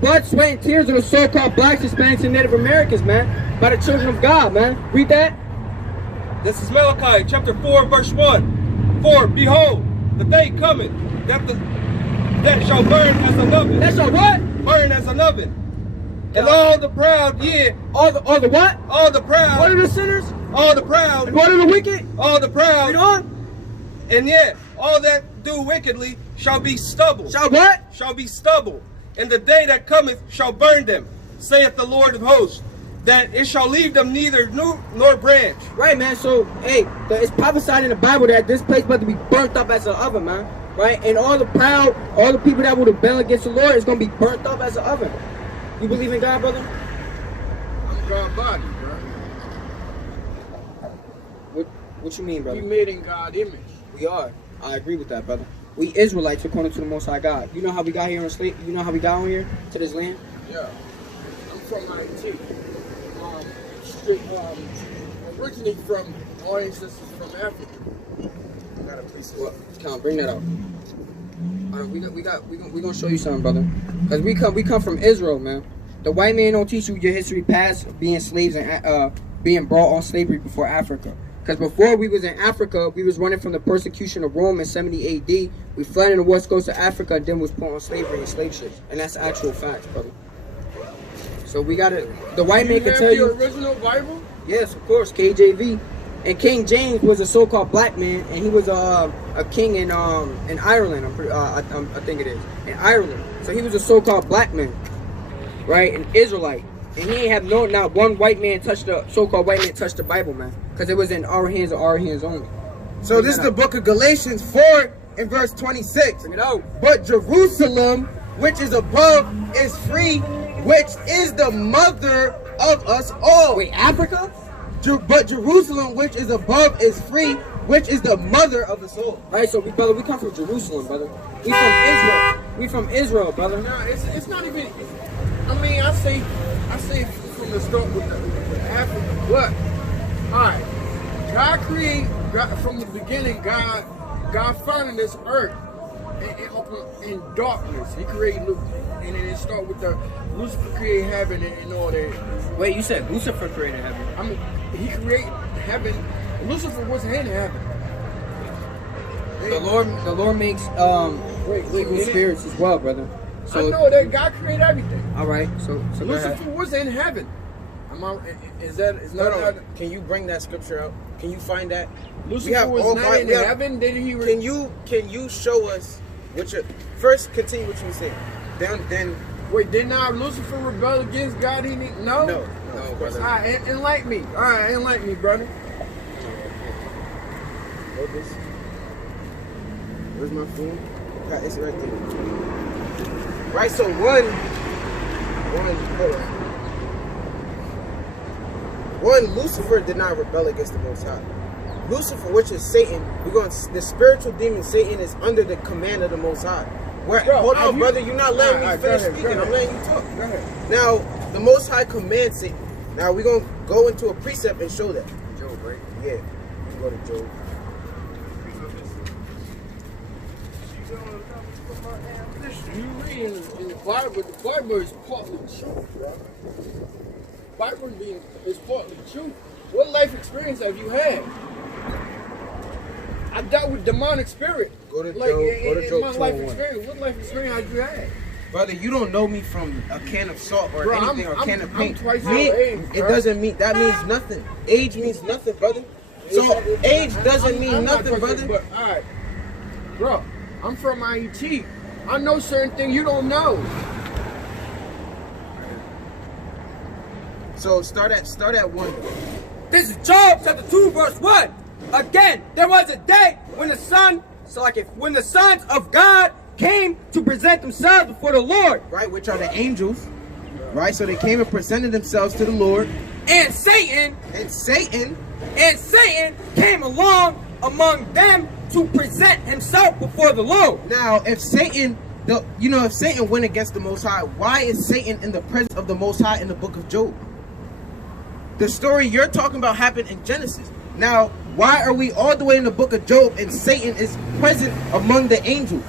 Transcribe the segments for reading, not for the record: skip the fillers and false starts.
blood, sweat, and tears of the so-called blacks, Hispanics, and Native Americans, man, by the children of God, man. Read that. This is Malachi chapter 4, verse 1. For behold, the day cometh that shall burn as an oven. That shall what? Burn as an oven. And all the proud, all the what? All the proud. What are the sinners? All the proud. And what are the wicked? All the proud. Read on. And yet, all that do wickedly shall be stubble. Shall what? Shall be stubble. And the day that cometh shall burn them, saith the Lord of hosts, that it shall leave them neither new nor branch. Right, man. So, hey, it's prophesied in the Bible that this place about to be burnt up as an oven, man. Right? And all the proud, all the people that would rebel against the Lord is going to be burnt up as an oven. You believe in God, brother? I'm God's body, bro. What you mean, brother? We made in God's image. We are. I agree with that, brother. We Israelites according to the Most High God. You know how we got here on slave? You know how we got on here to this land? Yeah. I'm from Haiti. Originally from all ancestors from Africa. I got a piece of what? Count, bring that out. We gonna show you something, brother. Cause we come from Israel, man. The white man don't teach you your history past being slaves and being brought on slavery before Africa. Because before we was in Africa, we was running from the persecution of Rome in 70 AD. We fled in the west coast of Africa and then was put on slavery in slave ships. And that's actual facts, brother. So we gotta, the white man can tell you. The original Bible? Yes, of course, KJV. And King James was a so-called black man, and he was a king in Ireland. I think it is in Ireland. So he was a so-called black man, right? An Israelite. And he ain't have not one white man touched the so-called white man touched the Bible, man, because it was in our hands and our hands only. So this is the book of Galatians 4 and verse 26. Bring it out. But Jerusalem, which is above, is free, which is the mother of us all. Wait, Africa? But Jerusalem, which is above, is free, which is the mother of us all. Right. So we come from Jerusalem, brother. We from Israel. We from Israel, brother. No, it's not even. I mean, I say from the start with Africa, but all right, God from the beginning. God founded this earth in darkness. He created, and then it start with the Lucifer created heaven and all that. Wait, you said Lucifer created heaven? I mean, he created heaven. Lucifer wasn't in heaven. The Lord makes evil spirits as well, brother. So, I know that God created everything. All right, so Lucifer was in heaven. Can you bring that scripture out? Can you find that? Lucifer was not in heaven. Can you show us what your first? Continue what you were saying. Then wait, did not Lucifer rebel against God? No, brother. All right, enlighten me. All right, enlighten me, brother. Where's my phone? It's right there. Right, so one, Lucifer did not rebel against the Most High. Lucifer, which is Satan, the spiritual demon Satan is under the command of the Most High. Hold on, brother, you're not letting me finish speaking. I'm letting you talk. Go ahead. Now, the Most High commands Satan. Now, we're going to go into a precept and show that. Job, right? Yeah, go to Job. You read in the Bible, the Bible is partly truth, bro. The Bible is partly truth. What life experience have you had? I dealt with demonic spirit. Go to Job. Go to Job my life experience. What life experience have you had? Brother, you don't know me from a can of salt or anything or a can of paint. I'm twice your age, it doesn't mean that means nothing. Age means nothing, brother. So age doesn't mean nothing, brother. But all right, bro, I'm from Haiti. I know certain things you don't know. So start at 1. this is Job chapter 2 verse 1. Again, there was a day when the sons of God came to present themselves before the Lord. Right, which are the angels. Right, so they came and presented themselves to the Lord. And Satan came along among them to present himself before the Lord. Now, if Satan went against the Most High, why is Satan in the presence of the Most High in the book of Job? The story you're talking about happened in Genesis. Now, why are we all the way in the book of Job and Satan is present among the angels?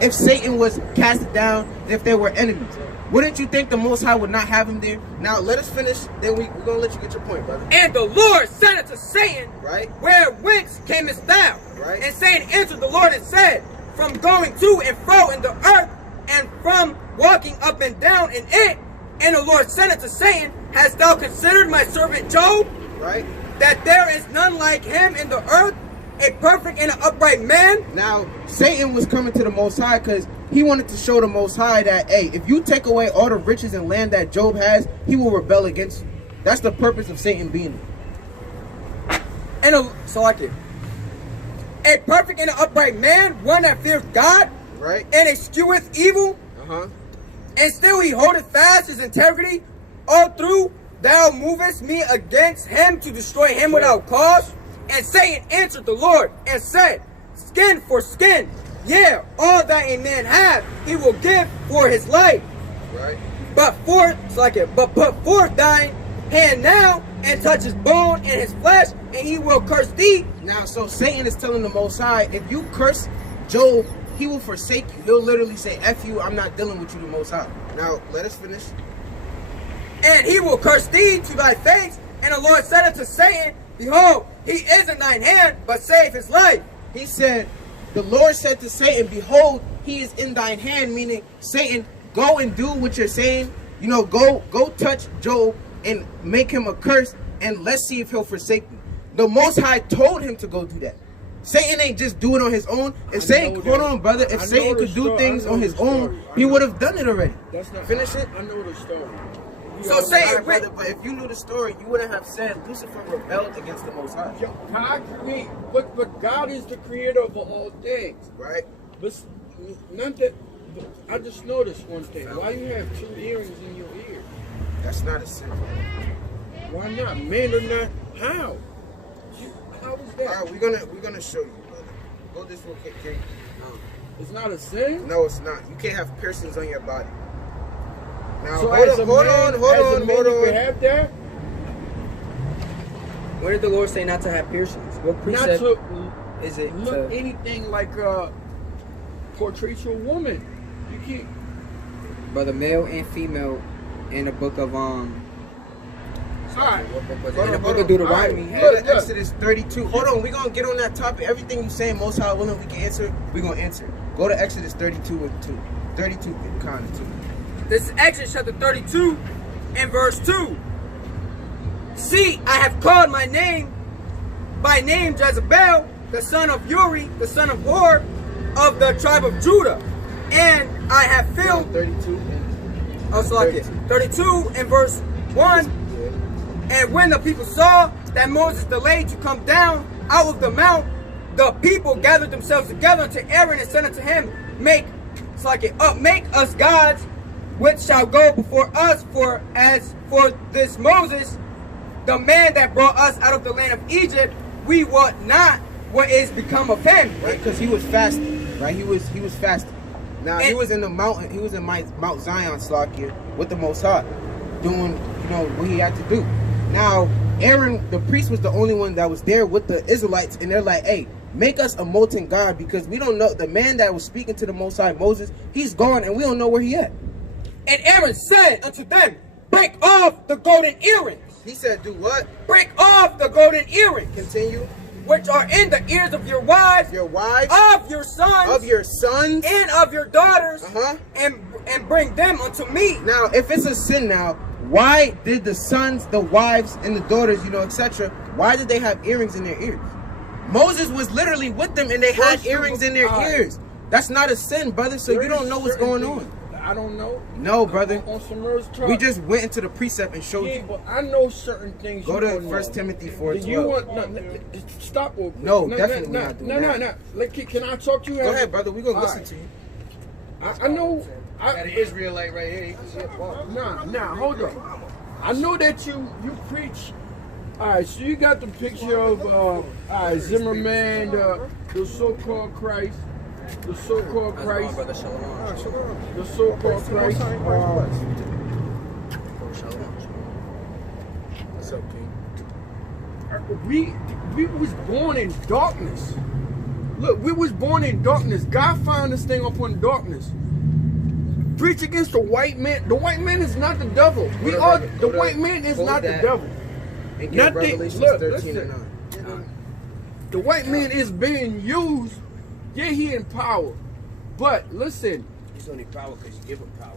If Satan was casted down, if they were enemies. Wouldn't you think the Most High would not have him there? Now, let us finish, then we're going to let you get your point, brother. And the Lord said unto Satan, Right. Where whence camest thou? Right. And Satan answered the Lord and said, From going to and fro in the earth, and from walking up and down in it. And the Lord said unto Satan, Hast thou considered my servant Job? Right. That there is none like him in the earth, a perfect and an upright man. Now, Satan was coming to the Most High because he wanted to show the Most High that, hey, if you take away all the riches and land that Job has, he will rebel against you. That's the purpose of Satan being there. And so like it. A perfect and an upright man, one that fears God, Right. and escheweth evil, and still he holdeth fast his integrity. All through thou movest me against him to destroy him without cause. And Satan answered the Lord and said, Skin for skin, yeah, all that a man hath, he will give for his life. Right. But put forth thine hand now, and touch his bone and his flesh, and he will curse thee. Now, so Satan is telling the Most High, if you curse Job, he will forsake you. He'll literally say, F you, I'm not dealing with you, the Most High. Now, let us finish. And he will curse thee to thy face. And the Lord said unto Satan, Behold, he is in thine hand, but save his life. He said, the Lord said to Satan, behold, he is in thine hand, meaning, Satan, go and do what you're saying. You know, go touch Job and make him a curse, and let's see if he'll forsake me. The Most High told him to go do that. Satan ain't just do it on his own. If Satan, hold on, brother, if Satan could do things on his own, he would have done it already. That's not Finish it. I know the story. So say All it, right, brother, but if you knew the story, you wouldn't have said Lucifer rebelled against the Most High. God create, but God is the creator of all things. Right? But not that. But I just noticed one thing. Why you have 2 earrings in your ear? That's not a sin. Why not? Men are not. How? How is that? All right, we're gonna show you, brother. Go this way, Kate. It's not a sin. No, it's not. You can't have piercings on your body. Now, So hold as a on, man, you can have that. Where did the Lord say not to have piercings? What Not precept to is it? look To, anything like portraits a woman. You can't. brother, male and female, in the book of Alright. what book was it? Hold In the on, book hold of Deuteronomy. on. had- Go to Look. Exodus 32. Hold on, we're gonna get on that topic. Everything you saying, Most High willing, we can answer. We're gonna answer. Go to Exodus 32 and 2. 32 kind of 2. This is Exodus chapter 32 and verse 2. See, I have called my name by name Jezebel, the son of Uri, the son of Hor, of the tribe of Judah. And I have filled 32 and Oh, so like it. 32 and verse 1. And when the people saw that Moses delayed to come down out of the mount, the people gathered themselves together unto Aaron and said unto him, Make us gods, which shall go before us, for as for this Moses, the man that brought us out of the land of Egypt, we wot not what is become of him. right, because he was fasting. Right, he was fasting. Now he And- was in the mountain. He was in Mount Zion, Slakia, with the Most High, doing what he had to do. Now Aaron, the priest, was the only one that was there with the Israelites, and they're like, "Hey, make us a molten god, because we don't know the man that was speaking to the Most High, Moses. He's gone, and we don't know where he at." And Aaron said unto them, Break off the golden earrings. He said, "Do what? Break off the golden earrings, Continue. which are in the ears of your wives, Your wives, of your sons, of your sons." and of your daughters, Uh-huh. and bring them unto me. Now, if it's a sin now, why did the sons, the wives, and the daughters, etc., why did they have earrings in their ears? Moses was literally with them, and they had First earrings of in their all, ears. That's not a sin, brother, so you don't know what's going on. I don't know. No, brother. On some real talk. We just went into the precept and showed Yeah, you. but I know certain things. Go you to don't know. 1 Timothy Do 4:12. you want stop real quick. No, definitely not doing No. that. Like, can I talk to you? Go ahead, brother. We're going to All listen right. to you. I know. Got an Israelite right here. Nah, hold up. I know that you preach. All right, so you got the picture of Zimmerman, the so-called Christ, the so-called Christ, Brother Shalom. the so-called Christ. What's up, King? We was born in darkness. Look, we was born in darkness. God found this thing upon darkness. preach against the white man is not the devil. The white man is not the devil. And get Revelation 13 and 9. The white man is being used. Yeah, he in power. But listen. He's only power because you give him power.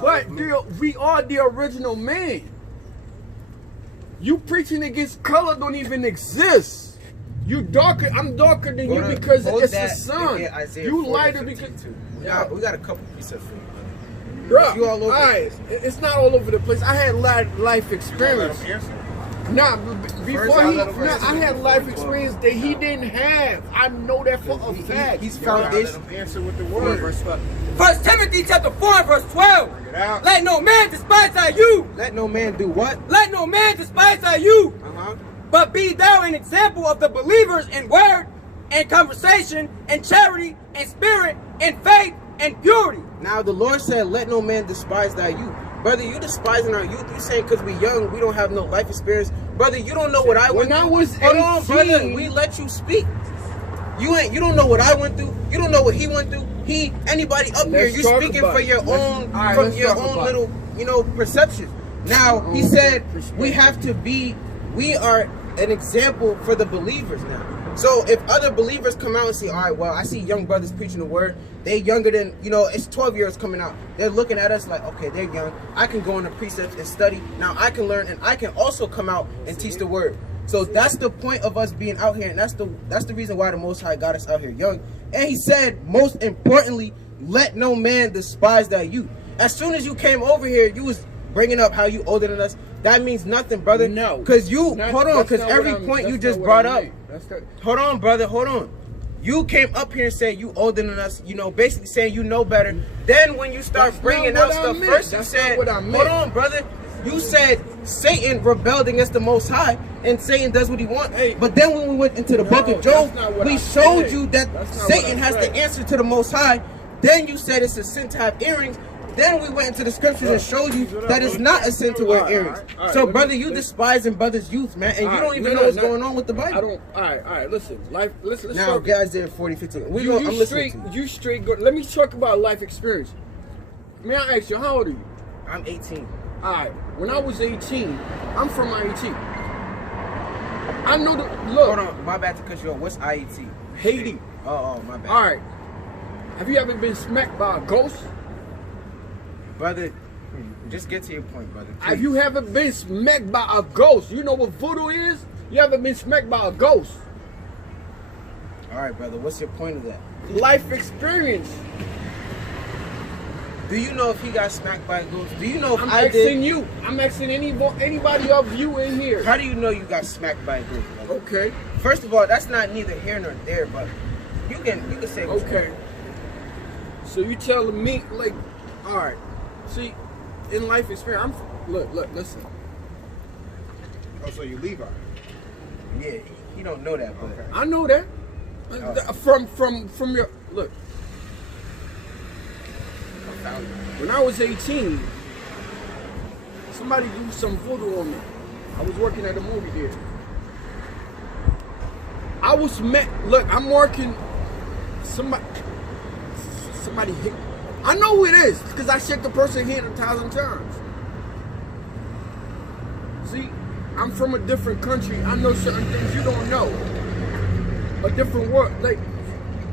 But we are the original man. You preaching against color don't even exist. You darker, I'm darker than you because it's the sun. You lighter because we got a couple precepts for you. Bro, You all over it's not all over the place. I had life experience. Nah, before I had life experience that he didn't have. I know that for a fact. He's foundation. Answer with the word. 1 Timothy chapter 4 verse 12. Let no man despise you. Let no man do what? Let no man despise you. Uh-huh. But be thou an example of the believers in word and conversation and charity and spirit and faith and purity. Now the Lord said, let no man despise thy youth. Brother, you despising our youth. You saying because we young, we don't have no life experience. Brother, you don't know what I went through. When I was 18, hold on, brother. We let you speak. You don't know what I went through. You don't know what he went through. Anybody up here, you speaking for your own, from your own little, perception. Now, he said we are an example for the believers now. So if other believers come out and say, all right, well, I see young brothers preaching the word. They younger than, it's 12 years coming out. They're looking at us like, okay, they're young. I can go into precepts and study. Now I can learn and I can also come out and teach the word. So that's the point of us being out here. And that's the reason why the Most High got us out here young. And he said, most importantly, let no man despise thy youth. As soon as you came over here, you was bringing up how you older than us. That means nothing, brother. No. Because hold on, because every point you just brought up. Hold on, brother, hold on. You came up here and said you older than us, basically saying you know better. Then when you start bringing out stuff, first you said, hold on, brother. You said Satan rebelled against the Most High, and Satan does what he wants. But then when we went into the book of Job, we showed you that Satan has to answer to the Most High. Then you said it's a sin to have earrings. Then we went into the scriptures and showed you that it's not a sin to wear earrings. So, brother, you despising brother's youth, man, and you don't even know what's going on with the Bible. I don't. All right. Listen. Let's now, guys, there 40-15. I'm listening to you. You straight go. Let me talk about life experience. May I ask you, how old are you? I'm 18. All right. When I was 18, I'm from IET. I know the look. Hold on, my bad to cut you off. What's IET? Haiti. Oh, my bad. All right. Have you ever been smacked by a ghost? Brother, just get to your point, brother. Please. Have you ever been smacked by a ghost? You know what voodoo is? You ever been smacked by a ghost? All right, brother. What's your point of that? Life experience. Do you know if he got smacked by a ghost? Do you know if I'm asking you. I'm asking anybody of you in here. How do you know you got smacked by a ghost, brother? Okay. First of all, that's not neither here nor there, but you can say what okay. So you telling me like, all right. See, in life experience, look, listen. Oh, so you Levi? Yeah, he don't know that, but okay. I know that. From your look. When I was 18, somebody used some voodoo on me. I was working at a movie theater. I was met. Look, I'm working. Somebody hit. I know who it is because I shook the person's hand 1,000 times. See, I'm from a different country. I know certain things you don't know. A different world. Like,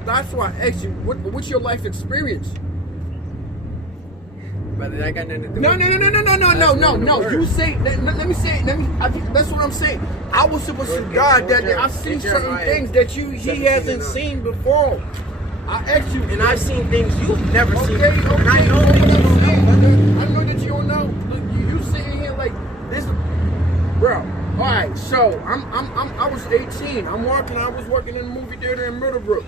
that's why I asked you, what's your life experience? Brother, that got nothing to do No. You say, let me say it. That's what I'm saying. I was supposed to God that I've seen certain things that he hasn't seen before. I asked you, and I've seen things you've never seen. Okay. And I know things you know. I know that you don't know. Look, you sitting here like this, bro. All right, so I was 18. I was working in a movie theater in Middlebrook.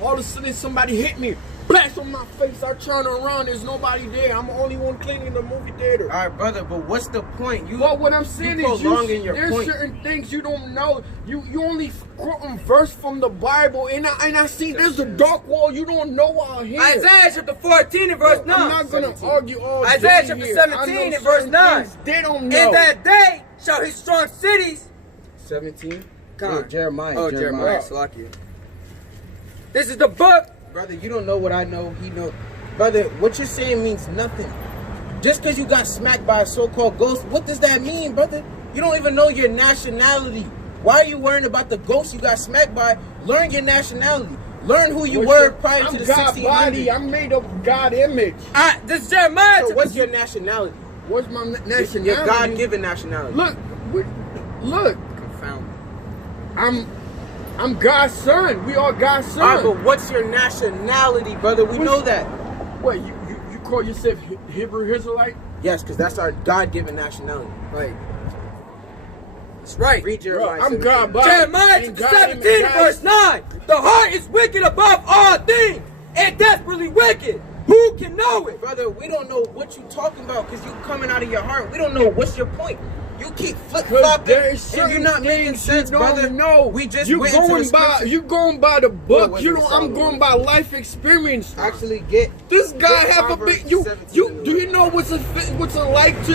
All of a sudden, somebody hit me. Blast on my face. I turn around. There's nobody there. I'm the only one cleaning the movie theater. All right, brother. But what's the point? Well, what I'm saying is, there's certain things you don't know. You only quoting verse from the Bible, and I see there's a dark wall you don't know out here. Isaiah chapter 14 and verse 9. I'm not gonna argue all day. Isaiah chapter 17 and verse 9. They don't know. In that day shall his strong cities. 17. Come on. Jeremiah. Oh, Jeremiah. Salakia. This is the book Brother, you don't know what I know. He know. Brother, what you're saying means nothing. Just because you got smacked by a so-called ghost, what does that mean, brother? You don't even know your nationality. Why are you worrying about the ghost you got smacked by? Learn your nationality. Learn who you were prior to the 1600s. Body. I'm made of God image. This is Jeremiah. So what's your nationality? What's my nationality? Your God-given nationality. Look. Confounded. I'm God's son. We are God's son. All right, but what's your nationality, brother? We know that. What, you call yourself Hebrew Israelite? Yes, because that's our God-given nationality. Right. That's right. Read Jeremiah. I'm God body. Jeremiah And chapter God 17 image. verse 9. The heart is wicked above all things and desperately wicked. Who can know it? Brother, we don't know what you talking about because you coming out of your heart. We don't know what's your point. You keep flip-flopping and you're not making sense, brother. No, we just you went into the going by scripture. you going by the book. Wait, You know, I'm going by life experience. Actually get This guy get have a Proverbs big you 17 do you know what's a like to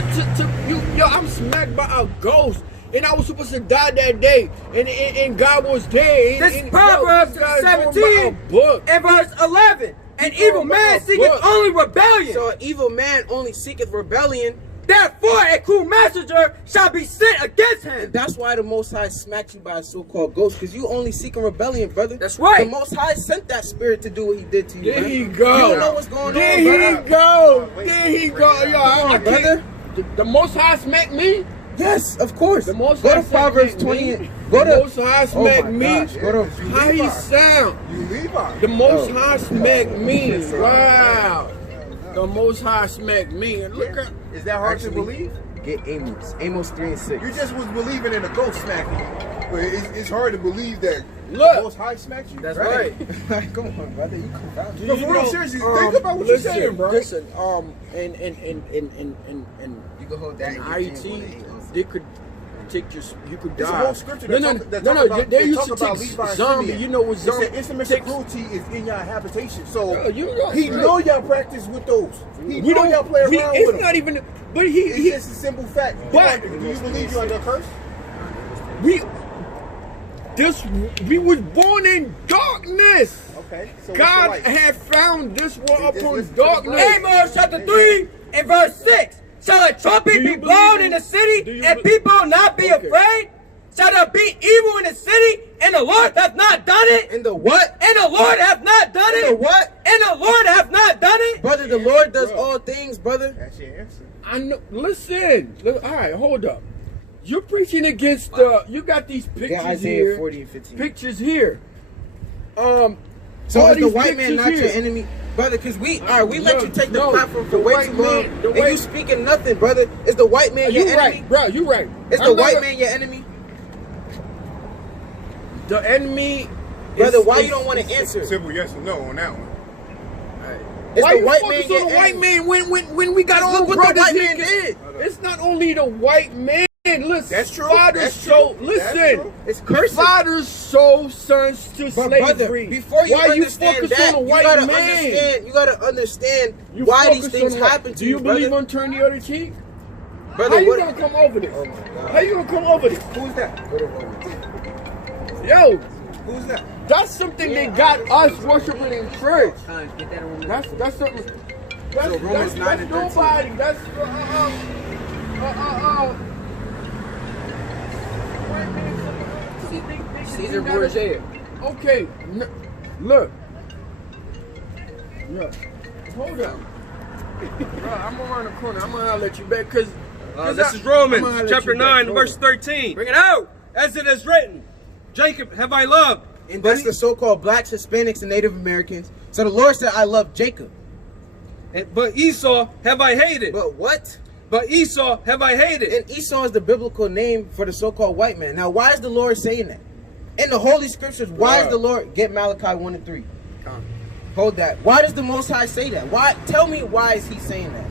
you? Yo, I'm smacked by a ghost. And I was supposed to die that day, and God was there. This is Proverbs 17 book. and verse 11. An evil man seeketh only rebellion. So an evil man only seeketh rebellion. Therefore a cruel messenger shall be sent against him. That's why the Most High smacked you by a so-called ghost, because you only seeking rebellion, brother. That's right. The Most High sent that spirit to do what he did to you. There man. he go. You don't know what's going on, There he brother. go. There he go. Yo, Come on, brother. The Most High smacked me. Yes, of course. The Most Go High to Proverbs smacked 20. me. Go The to Most High oh my smacked me. gosh, go to How he sound? You Levi. The Most High smacked me. Wow. The Most High smacked me. And look at. Is that hard Actually, to believe? Get Amos 3 and 6. You just was believing in a ghost smacking you. But it's hard to believe that Look. the Most High smacked you. That's right. Come on, brother. You confounded. No, for real, seriously, think about what you're saying, bro. Listen, and You can hold that. in in your IT, hand. they could take your, you could There's a die. whole scripture that talk about, they that used talk to about take Levi and zombie. Simeon. You know what It zombie? said intimate cruelty is in your habitation. So Yeah, you know, he right. know y'all practice with those. He We know y'all play around it's with them. not even. But It's he just a simple fact. But- do you believe you're under a curse? we was born in darkness. Okay. So God what's the light? had found this world Just upon listen to the darkness. verse. Amos chapter 3 and verse 6. Shall a trumpet Do you be blown believe in in- the city do you and be- people not be Okay. afraid? Shall there be evil in the city and the Lord hath not done it? In the what? And the Lord hath not done In it? the what? And the Lord hath not done it? Brother, the Lord does Bro. all things, brother. That's your answer. I know. Listen. Look, all right, hold up. You're preaching against the. You got these pictures Yeah, Isaiah here. 40 and 15. Pictures here. So all is the these white man pictures not your here. enemy? Brother, because we let No, you take the no, platform for the way white too long, man- the and white- you speaking nothing, brother. Is the white man your You enemy? right, bro. You right. Is the I'm white not- man your enemy? the enemy? Brother, why you don't want to answer? Simple yes or no on that one. Is Why the you white focus man on the your white enemy? man when we got all Look what the brothers white here? man did. It's not only the white man. Listen, That's true. fathers That's sold. true. That's Listen, true. It's cursing. fathers sold sons to But brother, slavery. before you why you understand focus that, on the white you gotta man? understand. You gotta understand You why these focus things on what- happen to Do you believe brother. on turn the other cheek? Brother, How you what? gonna come over this? Oh my God. How you gonna come over this? Who's that? Yo, Who's that? that's something that got us worshiping in church. That's something. That's, So Romans 9 that's and 13. nobody. That's Caesar Borgia. Okay, look. Hold up. Bro, I'm around the corner. I'm gonna let you back because This is Romans chapter 9, verse 13. Bring it out. As it is written, Jacob have I loved. And that's the so-called blacks, Hispanics, and Native Americans. So the Lord said, I love Jacob. But Esau have I hated. But what? But Esau have I hated. And Esau is the biblical name for the so-called white man. Now, why is the Lord saying that? In the Holy Scriptures, why is the Lord... Get Malachi 1 and 3. Hold that. Why does the Most High say that? Why? Tell me why is he saying that?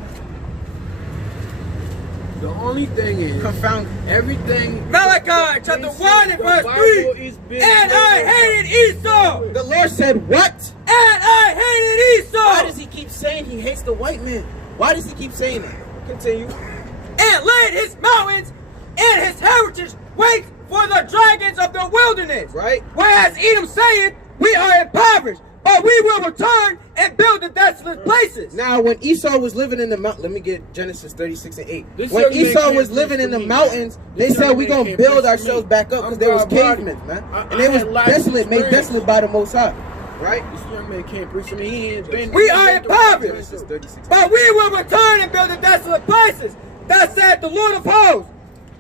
the only thing is Confounded. everything. Malachi chapter 1 and The verse Bible 3. is big. And I hated Esau. The Lord said what? And I hated Esau. Why does he keep saying he hates the white man? Why does he keep saying that? Continue. And laid his mountains and his heritage waste for the dragons of the wilderness. Right? Whereas Edom saith, we are impoverished, but we will return and build the desolate places. Now, when Esau was living in the mountain, let me get Genesis 36 and 8. This When young man Esau can't was preach living in for the me, mountains, man. they This said young we man gonna can't build preach for ourselves me. back up because I'm there was God body. cavemen, man. I And they was had life desolate, made experience. desolate by the Most High, right? This young man can't preach to me. He ain't been. We he are ain't been impoverished, Genesis 36. but we will return and build the desolate places. Thus said the Lord of hosts,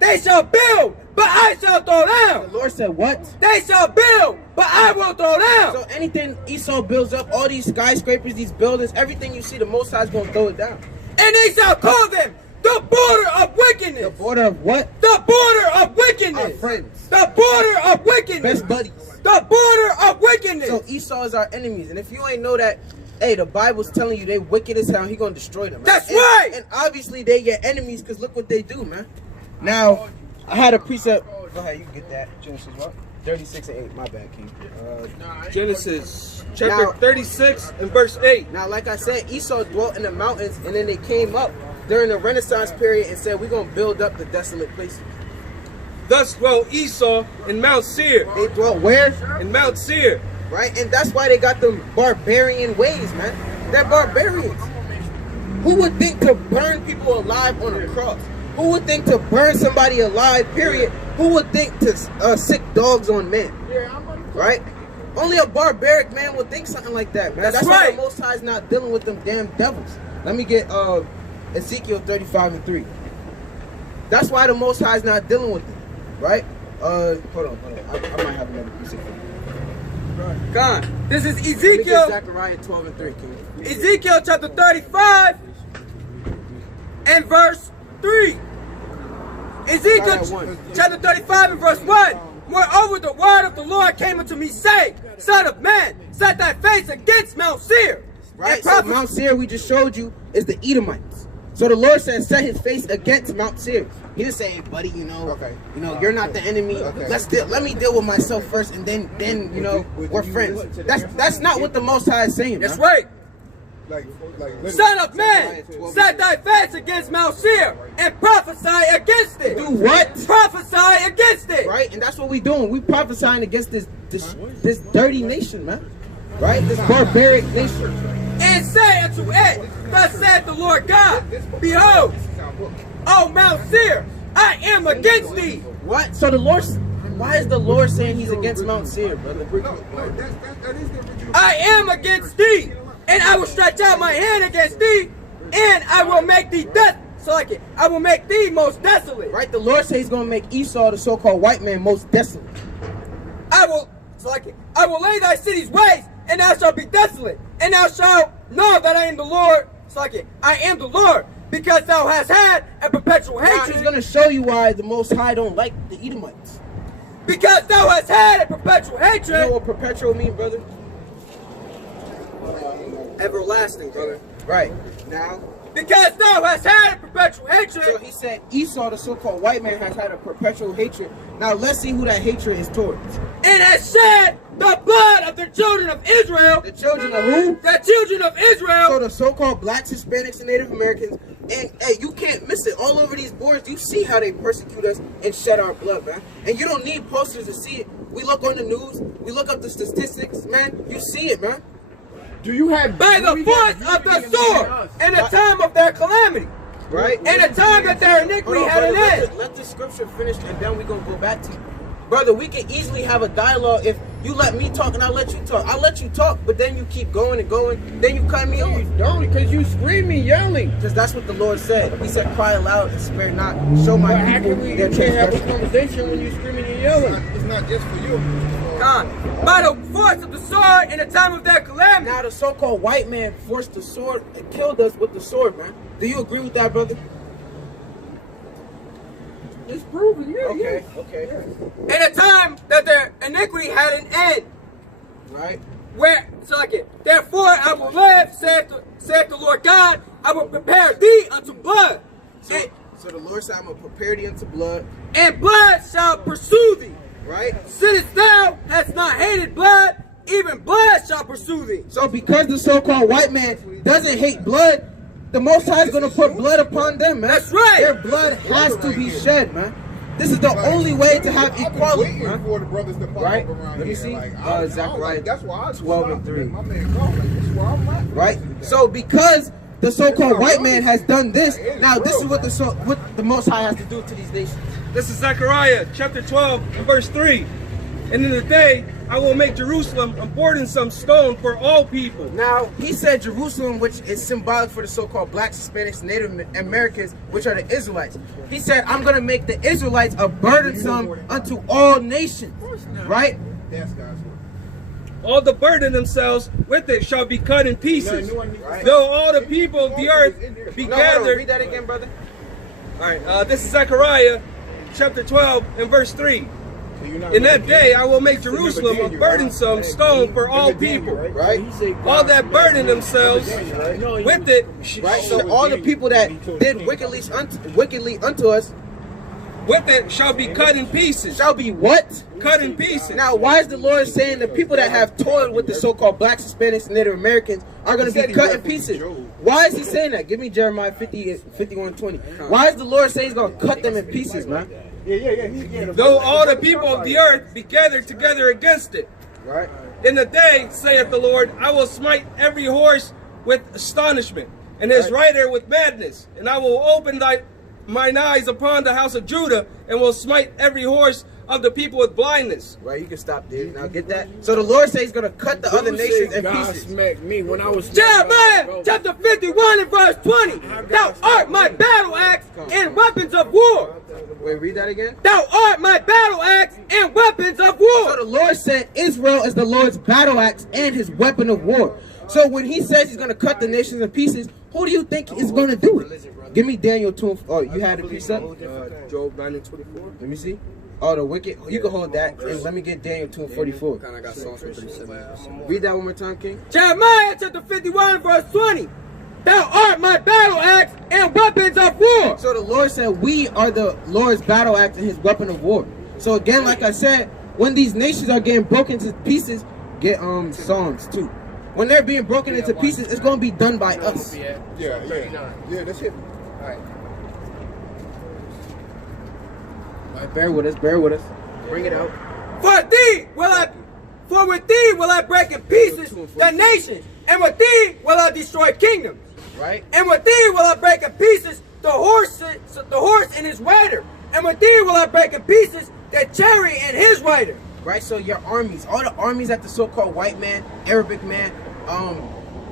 they shall build, but I shall throw The down. Lord said, what? They shall build, but I will throw down. So anything Esau builds up, all these skyscrapers, these buildings, everything you see, the Most High is gonna throw it down. And they shall call them the border of wickedness. The border of what? The border of wickedness. Our friends. The border of wickedness. Best buddies. The border of wickedness. So Esau is our enemies, and if you ain't know that, hey, the Bible's telling you they wicked as hell. He gonna destroy them. That's And- right. And obviously they your enemies because look what they do, man. Now, I had a precept. Go ahead, you can get that. Genesis what? 36 and 8. My bad, King. Genesis chapter Now- 36 and verse 8. Now, like I said, Esau dwelt in the mountains, and then they came up during the Renaissance period and said, we're gonna build up the desolate places. Thus dwelt Esau in Mount Seir. They dwelt where? In Mount Seir. Right? And that's why they got them barbarian ways, man. They're barbarians. Who would think to burn people alive on a cross? Who would think to burn somebody alive, period? Who would think to sick dogs on men? Right? Only a barbaric man would think something like that, man. That's why right. the Most High is not dealing with them damn devils. Let me get Ezekiel 35 and 3. That's why the Most High is not dealing with them. Right? Hold on. I might have another piece of it. God, this is Let me get Ezekiel. Zechariah 12 and 3, King. Ezekiel chapter 35 and verse 3. Start at Ezekiel 1. chapter 35 and verse 1. Moreover, the word of the Lord came unto me, saying, Son of man, set thy face against Mount Seir. Right? And So prophes- Mount Seir we just showed you is the Edomites. So the Lord said, set his face against Mount Seir. He didn't say, hey, buddy, you're not the enemy. Let me deal with myself first, and then we're friends. That's not what the Most High is saying. That's man. right. Son of man, set thy face against Mount Seir and prophesy against it. Do what? Prophesy against it. Right? And that's what we doing. We prophesying against this dirty nation, man. Right? This barbaric nation. And say unto it, thus saith the Lord God, Behold, O Mount Seir, I am against thee. What? So the Lord, why is the Lord saying he's against Mount Seir, brother? I am against thee, and I will stretch out my hand against thee, and I will make thee I will make thee most desolate. Right? The Lord says he's going to make Esau, the so-called white man, most desolate. I will lay thy cities waste, and thou shalt be desolate, and thou shalt know that I am the Lord. I am the Lord, because thou hast had a perpetual Now, he's hatred. going to show you why the Most High don't like the Edomites. Because thou hast had a perpetual You know hatred. what perpetual mean, brother? Everlasting, brother. Right. Now, Because thou hast had a perpetual so hatred. he said Esau, the so-called white man, has had a perpetual hatred. Now, let's see who that hatred is towards. And has shed the blood of the children of Israel. The children of who? The children of So Israel. the so-called blacks, Hispanics, and Native Americans. And, hey, you can't miss it. All over these boards, you see how they persecute us and shed our blood, man. And you don't need posters to see it. We look on the news. We look up the statistics, man. You see it, man. Do you have By the force of the sword in the time of their calamity. Right? In the time that their iniquity had an end. Let the scripture finish, and then we're going to go back to you. Brother, we can easily have a dialogue if you let me talk and I'll let you talk. I'll let you talk, but then you keep going and going. Then you cut me off. Don't, because you screaming, yelling. Because that's what the Lord said. He said, cry aloud and spare not. Show my But how people can we their can't have a transgression. conversation when you screaming and yelling? It's not just for you. God, by the force of the sword in the time of their calamity. Now the so-called white man forced the sword and killed us with the sword, man. Do you agree with that, brother? It's proven, yeah. Okay. In the time that their iniquity had an end. Right? Therefore I will live, saith the Lord God, I will prepare thee unto blood. So the Lord said, I'm going to prepare thee unto blood. And blood shall pursue thee. Right? Since thou hast not hated blood, even blood shall pursue thee. So because the so-called white man doesn't hate blood, the Most High is going to put blood upon them, man. That's right. Their blood has to be shed, man. This is the only way to have I've been equality, waiting man. for the brothers to pop Right? up around Let me here. see. Like, I Zechariah like, that's why I 12 and 3. My man called, like, this is where I'm at. Right? So because the so-called white man has done this, now this is what the Most High has to do to these nations. This is Zechariah chapter 12 and verse 3. And in the day I will make Jerusalem a burdensome stone for all people. Now, he said Jerusalem, which is symbolic for the so-called blacks, Hispanics, Native Americans, which are the Israelites. He said, I'm going to make the Israelites a burdensome unto all nations. Right? That's God's word. All the burden themselves with it shall be cut in pieces. Though all the people of the earth be gathered. Read that again, brother. All right, this is Zechariah chapter 12 and verse 3. In that day I will make Jerusalem a burdensome stone for all people. Right? All that burden themselves with it. Right? So all the people that did wickedly unto us With it shall be cut in pieces. shall be what? Cut in pieces. Now, why is the Lord saying the people that have toiled with the so-called blacks, Hispanics, and Native Americans are going to be cut in pieces? Why is he saying that? Give me Jeremiah 51:20. Why is the Lord saying he's going to cut them in pieces, man? Though all the people of the earth be gathered together against it. Right? In the day, saith the Lord, I will smite every horse with astonishment, and his rider with madness. And I will open mine eyes upon the house of Judah, and will smite every horse of the people with blindness. Right, you can stop there. Now get that. So the Lord says he's going to cut the other nations in God pieces. smacked me when I was Jeremiah chapter 51 and verse 20. Thou art my battle axe and weapons of war. Wait, read that again. Thou art my battle axe and weapons of So war. the Lord said Israel is the Lord's battle axe and his weapon of war. So when he says he's going to cut the nations in pieces, who do you think is going to do it? Give me Daniel 2. Oh, you had a precept? Job 9 and 24. Let me see. Oh, the wicked. You can hold that. And let me get Daniel 2 and 44. Kind of got Psalms 37. Read that one more time, King. Jeremiah chapter 51 verse 20. Thou art my battle axe and weapons of war. So the Lord said we are the Lord's battle axe and his weapon of war. So again, like I said, when these nations are getting broken to pieces, get Psalms 2. When they're being broken into pieces, it's going to be done by us. Yeah, that's it. All right, bear with us, bear with us. Bring it out. For with thee will I break in pieces the nations, and with thee will I destroy kingdoms. Right? And with thee will I break in pieces the horse and his rider. And with thee will I break in pieces the chariot and his rider. Right? So your armies, all the armies that the so-called white man, Arabic man,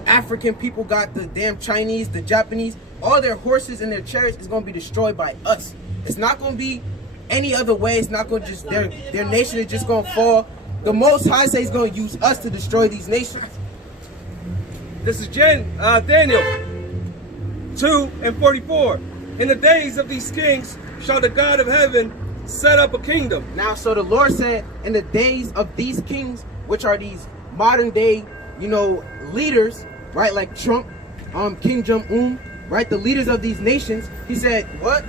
African people got, the damn Chinese, the Japanese, all their horses and their chariots is going to be destroyed by us. It's not going to be any other way. It's not going to just, their nation is just going to fall. The Most High says he's going to use us to destroy these nations. This is Daniel 2 and 44. In the days of these kings shall the God of heaven set up a kingdom. Now, so the Lord said, in the days of these kings, which are these modern day, leaders, right? Like Trump, King Jong-un, right? The leaders of these nations. He said, what?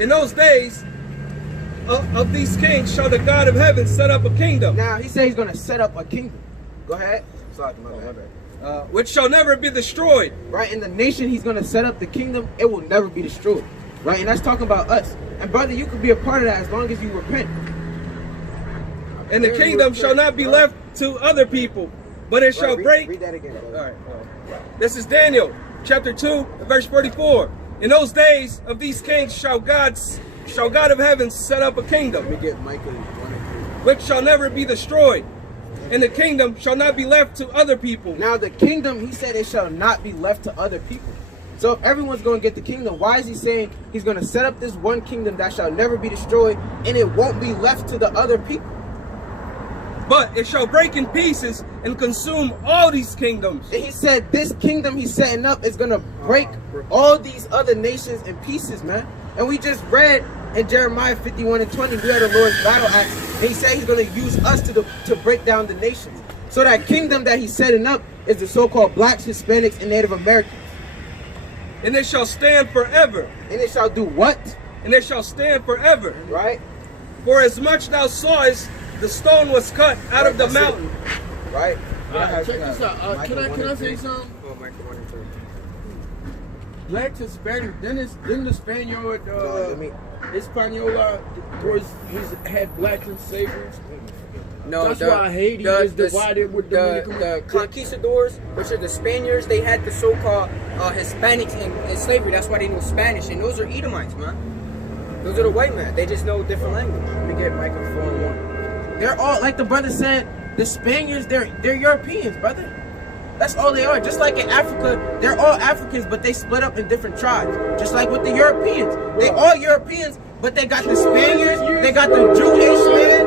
In those days of these kings shall the God of heaven set up a kingdom. Now, he said he's going to set up a kingdom. Go ahead. Sorry, my bad. Which shall never be destroyed. Right? In the nation, he's going to set up the kingdom. It will never be destroyed. Right? And that's talking about us. And brother, you could be a part of that as long as you repent. And the kingdom shall not be left to other people, but it shall break. Read that again, brother. All right. This is Daniel chapter 2, verse 44. In those days of these kings shall God of heaven set up a kingdom, Let me get Micah 1 and 3. which shall never be destroyed, and the kingdom shall not be left to other people. Now the kingdom, he said, it shall not be left to other people. So if everyone's going to get the kingdom, why is he saying he's going to set up this one kingdom that shall never be destroyed, and it won't be left to the other people? But it shall break in pieces and consume all these kingdoms. And he said this kingdom he's setting up is going to break all these other nations in pieces, man. And we just read in Jeremiah 51 and 20, we had the Lord's battle axe, and he said he's going to use us to break down the nations. So that kingdom that he's setting up is the so-called blacks, Hispanics, and Native Americans. And it shall stand forever. And it shall do what? And it shall stand forever. Right? For as much thou sawest, the stone was cut out of the That's it. mountain. Right? Check this out. Can I say something? Oh, Micah 1 and 3. Black to Spanish. Didn't the Spaniard? Hispaniola had blacks in slavery. No, That's why Haiti is divided with the conquistadors, which are the Spaniards. They had the so-called Hispanics in slavery. That's why they know Spanish, and those are Edomites, man. Those are the white men. They just know a different language. Let me get microphone one. They're all, like the brother said, the Spaniards, they're Europeans, brother. That's all they are. Just like in Africa, they're all Africans, but they split up in different tribes. Just like with the Europeans. They all Europeans, but they got the Spaniards, they got the Jewish man.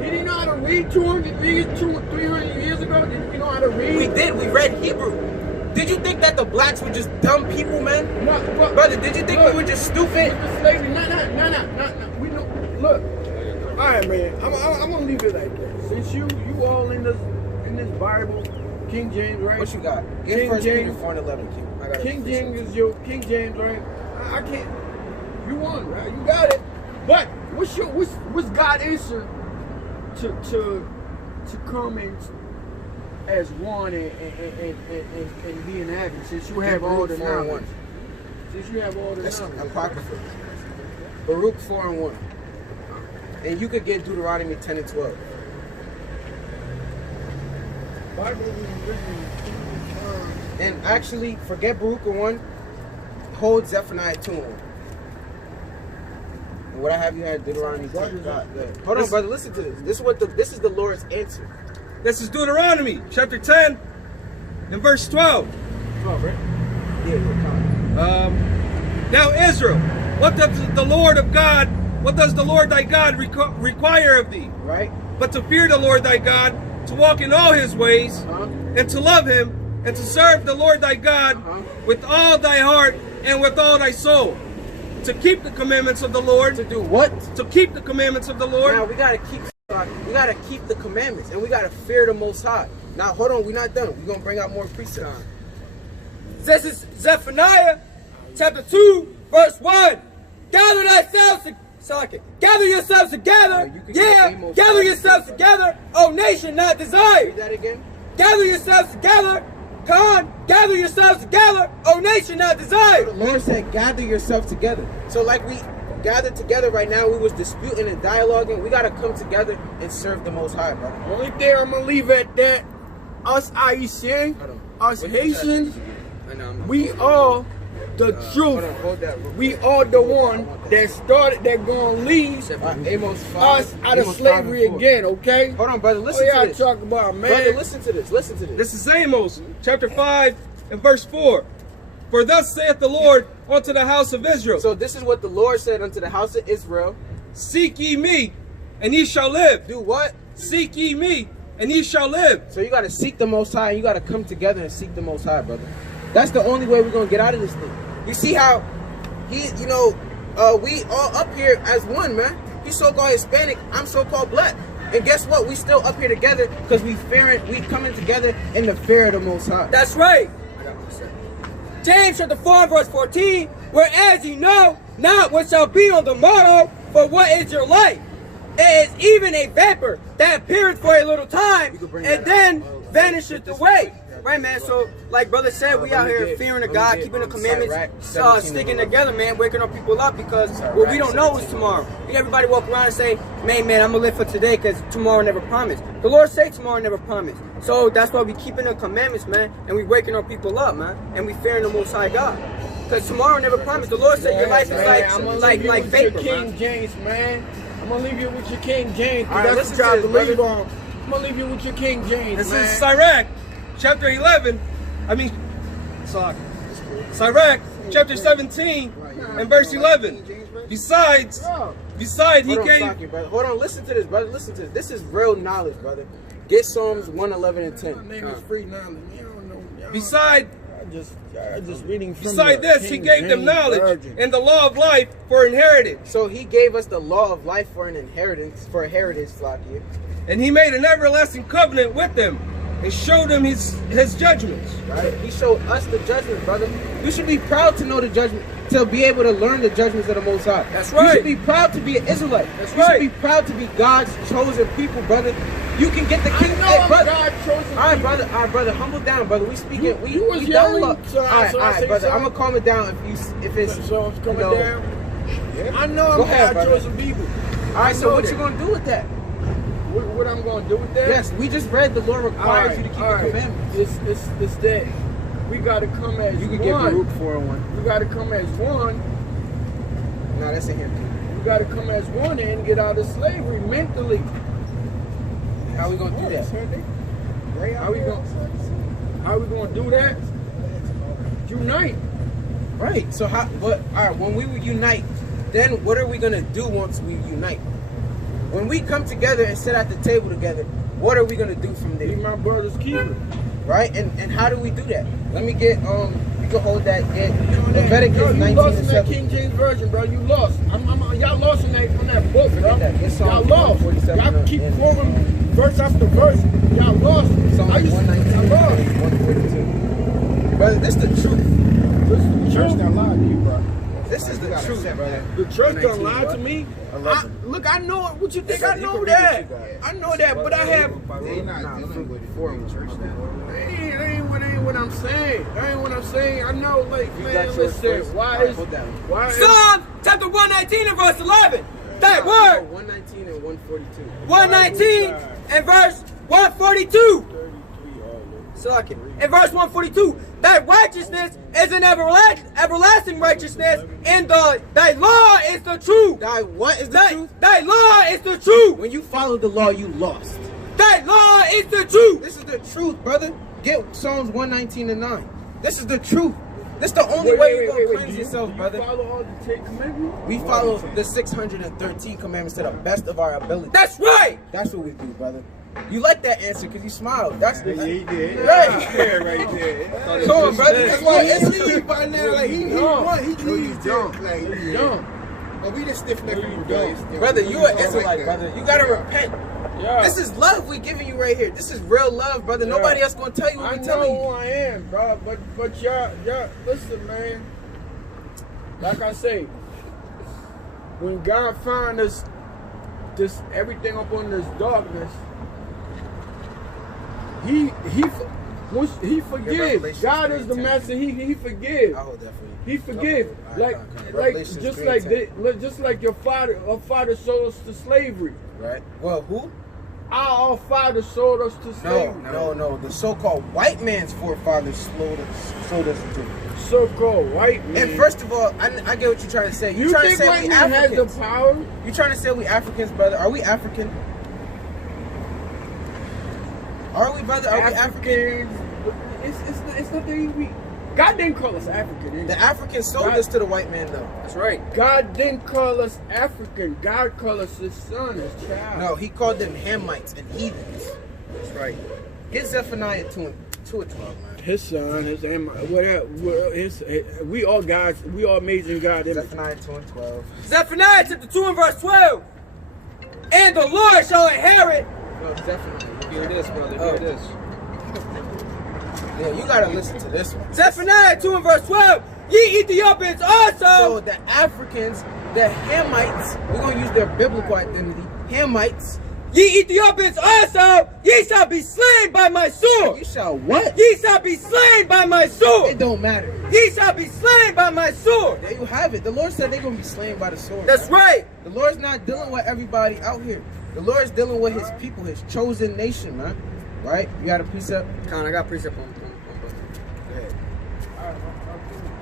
Did he know how to read 200 years, 300 years ago? Did he know how to read? We did. We read Hebrew. Did you think that the blacks were just dumb people, man? No, brother, did you think we were just stupid? Slavery, no. We know. Look, all right, man. I'm gonna leave it like that. Since you all in this Bible, King James, right? What you got? King First Peter James. 4:11, King. King James is your King James, right? I can't. You won, right? You got it. But what's God's answer to come in as one and be an advocate, since you have all the knowledge? Since you have all the knowledge. Apocrypha. Baruch 4:1. And you could get Deuteronomy 10 and 12. Bible is written. And actually, forget Baruch 1. Hold Zephaniah 2 and 1. And what I have you had Deuteronomy 10. Hold on, brother. Listen to this. This is the Lord's answer. This is Deuteronomy chapter 10 and verse 12. 12, right? Yeah. Now Israel, what does the Lord thy God require of thee? Right. But to fear the Lord thy God, to walk in all his ways, and to love him, and to serve the Lord thy God with all thy heart and with all thy soul. To keep the commandments of the Lord. To do what? To keep the commandments of the Lord. Now we gotta keep the commandments, and we gotta fear the Most High. Now hold on, we're not done. We're gonna bring out more precepts. This is Zephaniah chapter 2, verse 1. Gather yourselves together. Gather yourselves together, O nation not desired. Read that again. Gather yourselves together. Gather yourselves together, O nation not desired. The Lord said, gather yourselves together. So like we gathered together right now, we was disputing and dialoguing. We gotta come together and serve the Most High, brother. Only thing I'm gonna leave at that, us Haitian, us Haitians, we all the truth. We are the one that started, that gonna lead us out of slavery again, okay? Hold on, brother, listen to this. Talk about, man. Brother, listen to this. This is Amos chapter 5 and verse 4. For thus saith the Lord unto the house of Israel. So this is what the Lord said unto the house of Israel. Seek ye me, and ye shall live. Do what? Seek ye me, and ye shall live. So you gotta seek the Most High, and you gotta come together and seek the Most High, brother. That's the only way we're gonna get out of this thing. You see how we all up here as one, man. He's so-called Hispanic, I'm so-called black. And guess what? We still up here together because we coming together in the fear of the Most High. That's right. James chapter 4 verse 14. Whereas you know not what shall be on the morrow, for what is your life? It is even a vapor that appeareth for a little time and then vanisheth away. Right, man. So, like brother said, we out here fearing the God, keeping the commandments, sticking together, man, waking up people up, because what we don't know is tomorrow. Everybody walk around and say, man, I'm gonna live for today because tomorrow never promised. The Lord say tomorrow never promised. So that's why we keeping the commandments, man, and we waking our people up, man, and we fearing the Most High God. Because tomorrow never promised. The Lord said your life is like vapor, King James, man. I'm gonna leave you with your King James. All right, that's what y'all believe on. I'm gonna leave you with your King James, This man. is Sirach chapter 11. Sirach chapter 17 and verse 11. Besides he gave. Hold on, listen to this, brother. Listen to this. This is real knowledge, brother. Get Psalms 111 and 10. My name is free knowledge. You don't know. Beside just reading from this, he gave them knowledge and the law of life for inheritance. So he gave us the law of life for an inheritance, for a heritage, Flakia. And he made an everlasting covenant with them and showed them his judgments. Right? He showed us the judgment, brother. You should be proud to know the judgment, to be able to learn the judgments of the Most High. That's right. You should be proud to be an Israelite. That's you right. should be proud to be God's chosen people, brother. You can get the kingdom. Hey, brother. God's chosen All right, brother. Humble down, brother. We speaking. We was down yelling, low. so All right, brother. something. I'm gonna calm it down if it's So it's coming down. I know I'm Go ahead, God brother. chosen people. All right, so what that. you gonna do with that? What I'm gonna do with that? Yes, we just read the Lord requires you to keep the commandments. It's that we gotta come as You can one. give Baruch 401. We gotta come as one. No, that's a him. We gotta come as one and get out of slavery mentally. How we gonna do that? How we gonna do that? Unite. Right. So how? But all right, when we unite, then what are we gonna do once we unite? When we come together and sit at the table together, what are we gonna do from Be there? my brother's keeper. Right? And how do we do that? Let me get you can hold that. Get Yo, Leviticus you 19 lost and in that 7. King James Version, bro. You lost. Y'all lost in that from that book, bro. that. Get Y'all Psalm lost. 147 Y'all keep and, quoting verse after verse. Y'all lost. Psalm I 119 lost. and 142. Brother, this the truth. This is the truth. lied to you, bro. This is the truth, brother. The church done 119 lied to what? me. 11. Look, I know it. What you think? I You know can read that. what you got. I know that, but I have. They not dealing with it. Church now. That ain't what I'm saying. That ain't what I'm saying. I know, like, You man, got yours listen. first. Why All right, is hold that one. why is Psalm chapter 119 and verse 11. That word. 119 and 142. 119 and verse 142. Sucking. In verse 142, that righteousness is an everlasting righteousness, and thy law is the truth. Thy what is the truth? Thy law is the truth. When you follow the law, you lost. Thy law is the truth. This is the truth, brother. Get Psalms 119 and 9. This is the truth. This is the only Wait, way wait, you're wait, going to wait. cleanse Do you yourself, brother. follow all the 10 commandments? We follow the 613 commandments to the best of our ability. That's right. That's what we do, brother. You like that answer because you smiled. That's Yeah, he did. Right. Yeah, right there. Come on, brother. That's why it's leave by now. Like he don't. He needs don't. Like, You don't. but we just stiff neck from Brother, you an Israelite, brother. You gotta repent. Yeah. This is love we giving you right here. This is real love, brother. Nobody else gonna tell you what I we know telling who you. I am, bro. But y'all, listen, man. Like I say, when God find us, this everything up on this darkness, He forgives. Revelations God is the 3:10. master. He forgives. I hold that for you. He forgives. All right, come. Like Revelations just 3:10. just like your father sold us to slavery. Right. Well, who? Our father sold us to slavery. No. The so-called white man's forefathers sold us to. So-called white man. And first of all, I get what you're trying to say. you You're trying think to say white we man has the Africans. power? You trying to say we Africans, brother? Are we African? Are we, brother? Are we African? It's not that we. God didn't call us African. The Africans sold God- us to the white man, though. That's right. God didn't call us African. God called us His son, His child. No, he called them Hamites and heathens. That's right. Get Zephaniah 2 and 12, man. His son, his whatever. We all gods. We all made in God image. Zephaniah 2 and 12. Zephaniah chapter 2 and verse 12. And the Lord shall inherit. No, Zephaniah. Here it is, brother. Oh. Here it is. Yeah, you gotta listen to this one. Zephaniah 2 and verse 12. Ye Ethiopians also. So the Africans, the Hamites, we're gonna use their biblical identity. Hamites, Ye Ethiopians also. Ye shall be slain by my sword. you shall what? Ye shall be slain by my It sword. don't matter. Ye shall be slain by my sword. There you have it. The Lord said they're gonna be slain by the sword. That's man. right. The Lord's not dealing with everybody out here. The Lord's dealing with His people, His chosen nation, man. Right? You got a precept? Con, I got precept on.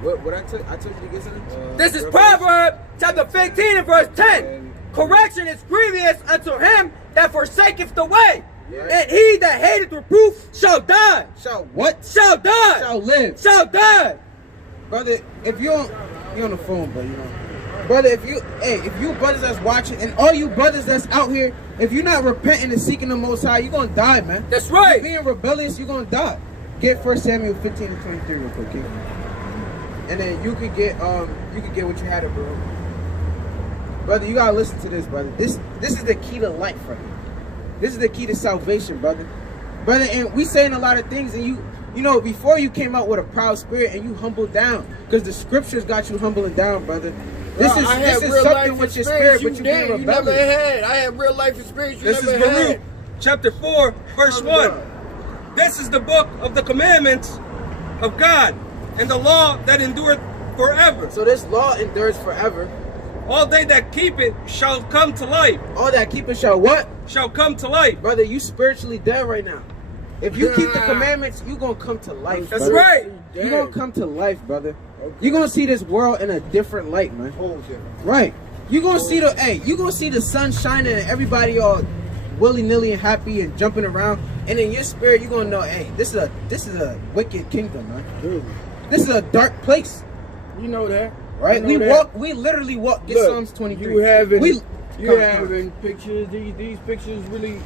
What I told you to get something? This is Proverbs chapter 15 and verse 10. Correction is grievous unto him that forsaketh the way. And he that hateth reproof shall die. Shall what? Shall die. Shall live. Shall die. Brother, if you don't, you're on the phone, bro, you know. Brother, if you brothers that's watching, and all you brothers that's out here, if you're not repenting and seeking the Most High, you're gonna die, man. That's right. You're being rebellious, you're gonna die. Get 1 Samuel 15 and 23 real quick, okay? And then you could get what you had, bro. Brother, you gotta listen to this, brother. This is the key to life, brother. This is the key to salvation, brother. Brother, and we saying a lot of things, and you know, before you came out with a proud spirit and you humbled down, because the scriptures got you humbling down, brother. This is something with your spirit, but you being rebellious. I had real life experience. This is Baruch chapter 4 verse 1. This is the book of the commandments of God and the law that endureth forever. So this law endures forever. All they that keep it shall come to life. All that keep it shall what? Shall come to life. Brother, you spiritually dead right now. If you keep the commandments, you gonna come to life. That's brother. right. You gonna come to life, brother. You gonna see this world in a different light, man. Right. You gonna see you gonna see the sun shining and everybody all willy-nilly and happy and jumping around, and in your spirit you gonna know, hey, this is a wicked kingdom, man. Dude, This is a dark place. you know that. Right? You know We literally walk. Get Look, Psalms 23. You having Come. having pictures. These pictures really.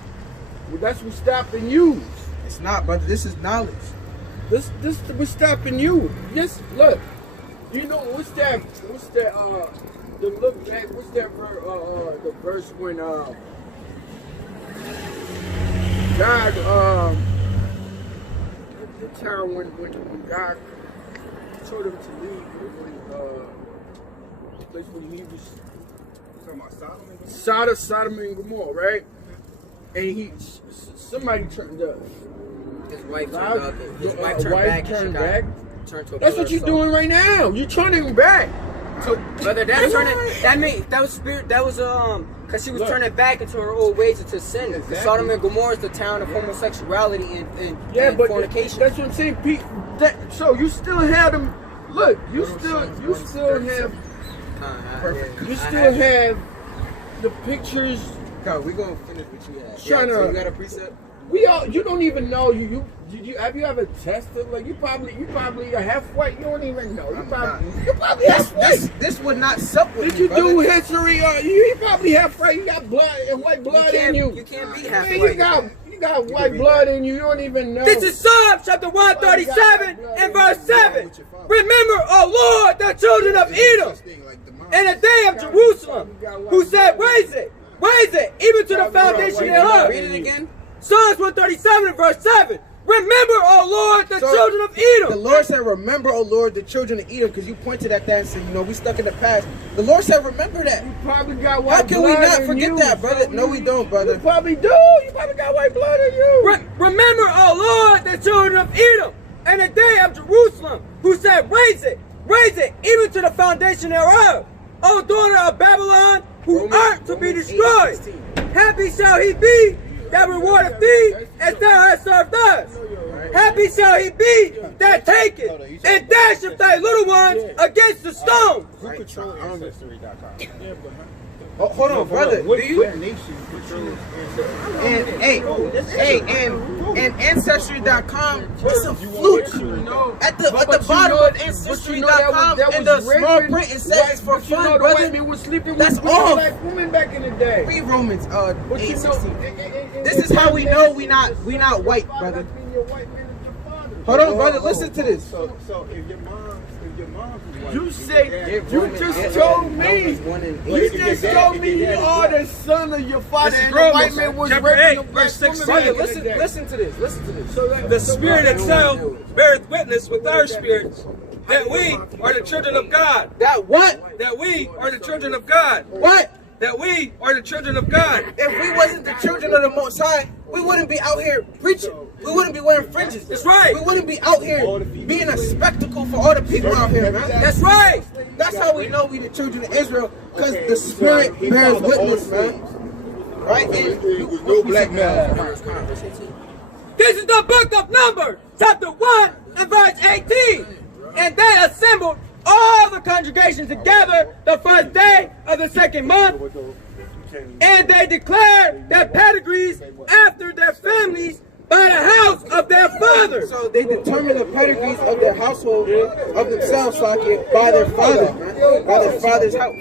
That's what's stopping you. It's not, brother. This is knowledge. This what's stopping you. Just look. You know what's that? The look back. What's that? The verse when God the time when God told him to leave the place when he was Talking about Sodom and Gomorrah, right? And somebody turned up. His wife turned up. His wife turned wife back. turned and she back. got turned to a That's pillar what you're of doing right now. You're turning back. So, brother, that's turning. That was spirit. That was because she was Look. turning back into her old ways, into sin. Exactly. Sodom and Gomorrah is the town of homosexuality and But fornication. that's what I'm saying, Pete. So you still have them. Look, you still have the pictures. God, we gonna finish what you had. Trying So to- you got a preset? You don't even know have you ever tested? Like you probably are half white. You don't even know. You probably half white. This would not sup with Did you brother. do history? You probably half white. You got blood and white blood in you. You can't be half Man, white. you got white blood in you. You don't even know. This is Psalms chapter 137 and verse 7. Remember, O Lord, the children of Edom, in the day of Jerusalem, who said, raise it, even to the foundation thereof. Read it again. Psalms 137 and verse 7. Remember, O Lord, the So, children of The Edom. Lord said, remember, O Lord, the children of Edom, because you pointed at that and said, we stuck in the past. The Lord said, remember that. You probably got white How can we blood not in forget you, that, brother? so No, we don't, brother. You probably do. You probably got white blood in you. Remember, O Lord, the children of Edom, in the day of Jerusalem, who said, raise it, even to the foundation thereof. O daughter of Babylon, who art to be destroyed. Happy shall he be that rewardeth thee as thou hast served us. Happy shall he be that taketh and dasheth thy little ones against the stone. Who controls Ancestry.com? Oh, hold on, brother. Do you? What nation controls Ancestry? And Ancestry.com, it's a fluke. At the bottom of Ancestry.com, in the small print, it says it's for fun, brother. Was sleeping That's with all. black women back in the day. Read Romans But you know, 8:16. This is how we know we not white, brother. Hold on, brother. Listen to this. So if your mom's white, You say you just told me. You just told me you are the son of your father, This is and the white Romans, man was chapter raping 8, the black verse woman 16. back in Brother, the day. listen to this. So The Spirit itself beareth witness with our spirits that we are the children of God. That what? That we are the children of God. What? That we are the children of God. If we wasn't the children of the Most High, we wouldn't be out here preaching. We wouldn't be wearing fringes. That's right. We wouldn't be out here being a spectacle for all the people out here, man. That's right. That's how we know we the children of Israel, because the Spirit bears witness, man. Right? And no black man. This is the book of Numbers, chapter 1 and verse 18. And they assembled all the congregations together the first day of the second month. And they declared their pedigrees after their families by the house of their fathers. so they determine the pedigrees of their household, of themselves, like it, by their father, man. By their father's house.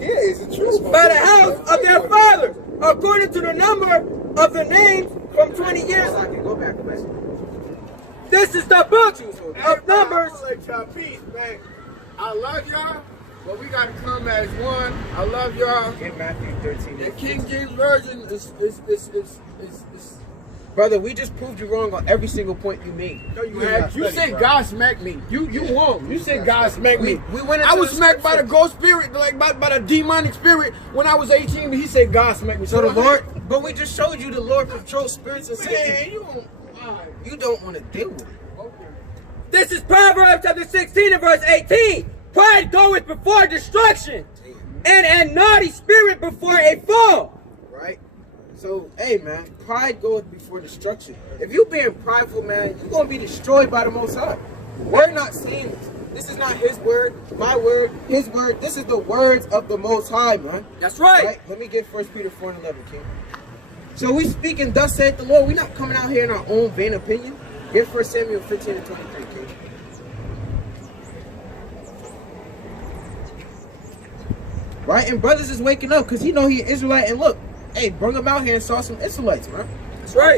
Yeah, it's the truth. By the house of their fathers, according to the number of the names from 20 years. Go back. This is the book of Numbers. Man, I love y'all, but we gotta come as one. I love y'all. In Matthew 13. The King James Version is Brother, we just proved you wrong on every single point you made. you said God smacked me. You won. You said God smacked me. We went into I was the smacked by the scripture. ghost spirit, like by the demonic spirit when I was 18. He said God smacked me. So the Lord, but we just showed you the Lord controls spirits and Man, Satan. You don't want to deal with it. This is Proverbs chapter 16 and verse 18. Pride goeth before destruction, and a naughty spirit before a fall. Right? So, hey, man, pride goes before destruction. If you being prideful, man, you're going to be destroyed by the Most High. We're not saying this. This is not his word, my word, his word. This is the words of the Most High, man. That's right. Let me get 1 Peter 4:11, King. So we speaking, thus saith the Lord. We're not coming out here in our own vain opinion. Get 1 Samuel 15:23, King. Right? And brothers is waking up because he know he an Israelite. And look, hey, bring him out here and saw some Israelites, man. That's right.